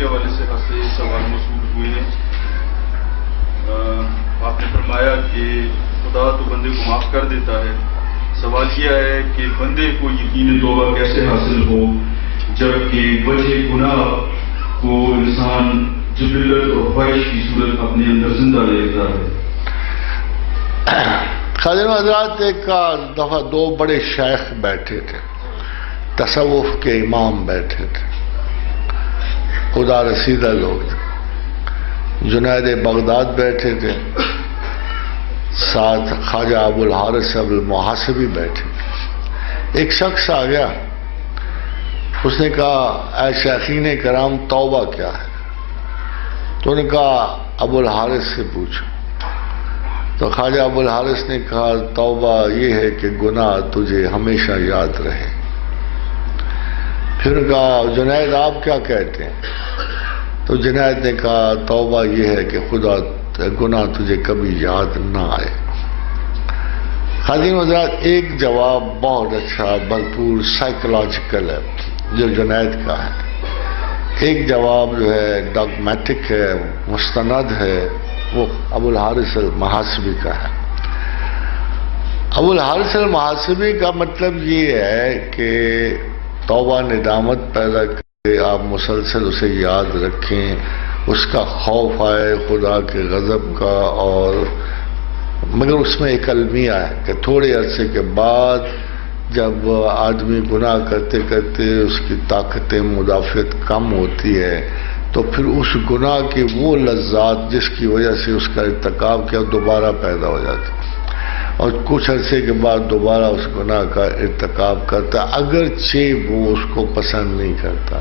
کے حوالے سے خاصے سوال موصول ہوئے ہیں۔ آپ نے فرمایا کہ خدا تو بندے کو معاف کر دیتا ہے، سوال یہ ہے کہ بندے کو یقین توبہ کیسے حاصل ہو جبکہ وجہ گناہ کو انسان جبلت اور خواہش کی صورت اپنے اندر زندہ لیتا ہے۔ خادم حضرات، ایک دفعہ دو بڑے شیخ بیٹھے تھے، تصوف کے امام بیٹھے تھے، خدا رسیدہ لوگ تھے۔ جنید بغداد بیٹھے تھے، ساتھ خواجہ ابو الحارث المحاسبی بیٹھے تھے۔ ایک شخص آ گیا، اس نے کہا اے شیخین کرام توبہ کیا ہے؟ تو انہوں نے کہا ابو الحارث سے پوچھو۔ تو خواجہ ابو الحارث نے کہا توبہ یہ ہے کہ گناہ تجھے ہمیشہ یاد رہے۔ پھر کہا جنید آپ کیا کہتے ہیں؟ تو جنید نے کہا توبہ یہ ہے کہ خدا گناہ تجھے کبھی یاد نہ آئے۔ خادم حضرات، ایک جواب بہت اچھا بھرپور سائیکولوجیکل ہے جو جنید کا ہے، ایک جواب جو ہے ڈاگمیٹک ہے، مستند ہے، وہ ابو الحارث المحاسبی کا ہے۔ ابو الحارث المحاسبی کا مطلب یہ ہے کہ توبہ ندامت پیدا کرے، آپ مسلسل اسے یاد رکھیں، اس کا خوف آئے خدا کے غضب کا، اور مگر اس میں ایک المیہ ہے کہ تھوڑے عرصے کے بعد جب آدمی گناہ کرتے کرتے اس کی طاقت مدافعت کم ہوتی ہے تو پھر اس گناہ کی وہ لذات جس کی وجہ سے اس کا ارتکاب کیا دوبارہ پیدا ہو جاتی ہے، اور کچھ عرصے کے بعد دوبارہ اس گناہ کا ارتکاب کرتا ہے اگرچہ وہ اس کو پسند نہیں کرتا۔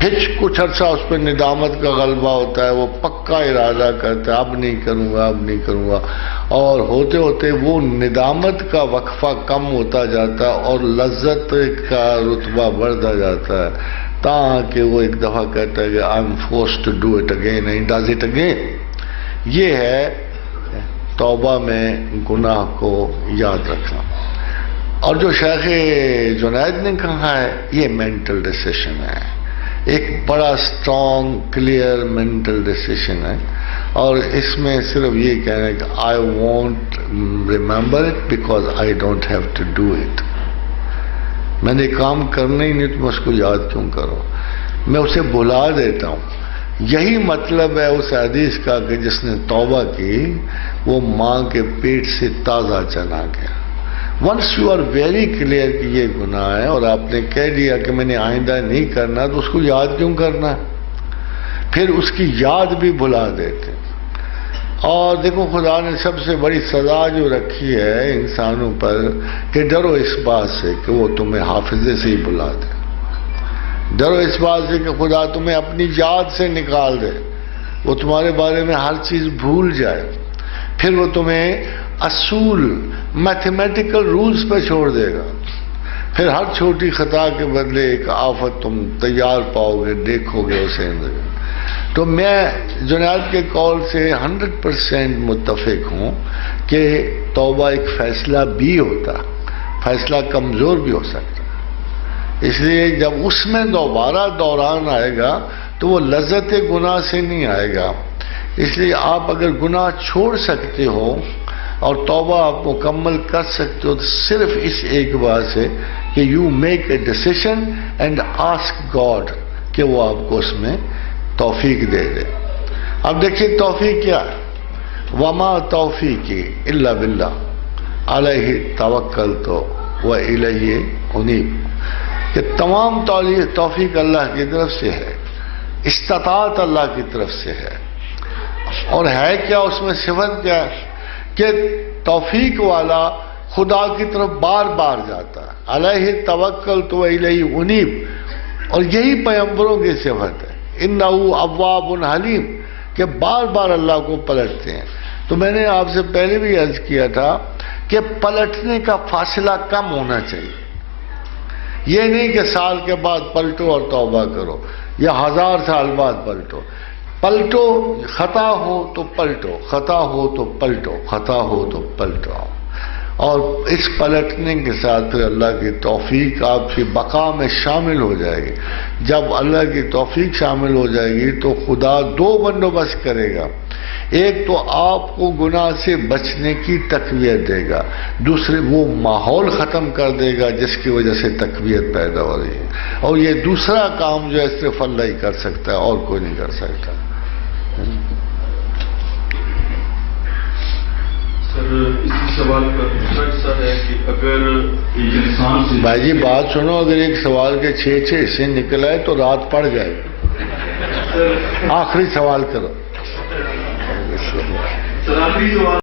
پھر کچھ عرصہ اس پہ ندامت کا غلبہ ہوتا ہے، وہ پکا ارادہ کرتا ہے اب نہیں کروں گا، اب نہیں کروں گا، اور ہوتے ہوتے وہ ندامت کا وقفہ کم ہوتا جاتا ہے اور لذت کا رتبہ بڑھتا جاتا ہے، تاکہ وہ ایک دفعہ کہتا ہے کہ I am forced to do it again and does it again. یہ ہے توبہ میں گناہ کو یاد رکھنا۔ اور جو شیخ جنید نے کہا ہے یہ مینٹل ڈیسیشن ہے، ایک بڑا سٹرونگ کلیئر مینٹل ڈیسیشن ہے، اور اس میں صرف یہ کہنا ہے کہ I won't remember it because I don't have to do it. میں نے کام کرنا ہی نہیں تو میں اس کو یاد کیوں کروں، میں اسے بھلا دیتا ہوں۔ یہی مطلب ہے اس حدیث کا کہ جس نے توبہ کی وہ ماں کے پیٹ سے تازہ چنا گیا۔ Once you are very clear کہ یہ گناہ ہے اور آپ نے کہہ دیا کہ میں نے آئندہ نہیں کرنا، تو اس کو یاد کیوں کرنا ہے؟ پھر اس کی یاد بھی بھلا دیتے۔ اور دیکھو خدا نے سب سے بڑی سزا جو رکھی ہے انسانوں پر کہ ڈرو اس بات سے کہ وہ تمہیں حافظے سے ہی بھلا دے، ڈرو اس بات سے کہ خدا تمہیں اپنی یاد سے نکال دے، وہ تمہارے بارے میں ہر چیز بھول جائے، پھر وہ تمہیں اصول میتھمیٹیکل رولز پہ چھوڑ دے گا، پھر ہر چھوٹی خطا کے بدلے ایک آفت تم تیار پاؤ گے، دیکھو گے اسے۔ تو میں جنید کے قول سے 100% متفق ہوں کہ توبہ ایک فیصلہ بھی ہوتا، فیصلہ کمزور بھی ہو سکتا، اس لیے جب اس میں دوبارہ دوران آئے گا تو وہ لذت گناہ سے نہیں آئے گا۔ اس لیے آپ اگر گناہ چھوڑ سکتے ہو اور توبہ آپ مکمل کر سکتے ہو تو صرف اس ایک بات سے کہ you make a decision and ask God کہ وہ آپ کو اس میں توفیق دے دے۔ اب دیکھیے توفیق کیا ہے، وما توفیقی الا باللہ علیہ توکلت والیہ انیب، کہ تمام توفیق اللہ کی طرف سے ہے، استطاعت اللہ کی طرف سے ہے، اور ہے کیا اس میں صفت کیا ہے کہ توفیق والا خدا کی طرف بار بار جاتا ہے، علیہ توکلت والیہ انیب، اور یہی پیغمبروں کی صفت ہے، انہ اواب حلیم، کہ بار بار اللہ کو پلٹتے ہیں۔ تو میں نے آپ سے پہلے بھی عرض کیا تھا کہ پلٹنے کا فاصلہ کم ہونا چاہیے، یہ نہیں کہ سال کے بعد پلٹو اور توبہ کرو یا 1000 سال بعد پلٹو، پلٹو، خطا ہو تو پلٹو، خطا ہو تو پلٹو، خطا ہو تو پلٹو۔ اور اس پلٹنے کے ساتھ پھر اللہ کی توفیق آپ کی بقا میں شامل ہو جائے گی. جب اللہ کی توفیق شامل ہو جائے گی تو خدا دو بندوبست کرے گا. ایک تو آپ کو گناہ سے بچنے کی تقویت دے گا، دوسرے وہ ماحول ختم کر دے گا جس کی وجہ سے تقویت پیدا ہو رہی ہے. اور یہ دوسرا کام جو ہے صرف اللہ ہی کر سکتا ہے اور کوئی نہیں کر سکتا. سر اسی سوال کا دوسرا حصہ ہے کہ اگر ایک انسان سے بھائی جی بات سنو، اگر ایک سوال کے 6 حصے نکل آئے تو رات پڑ جائے. آخری سوال کرو. سر آخری سوال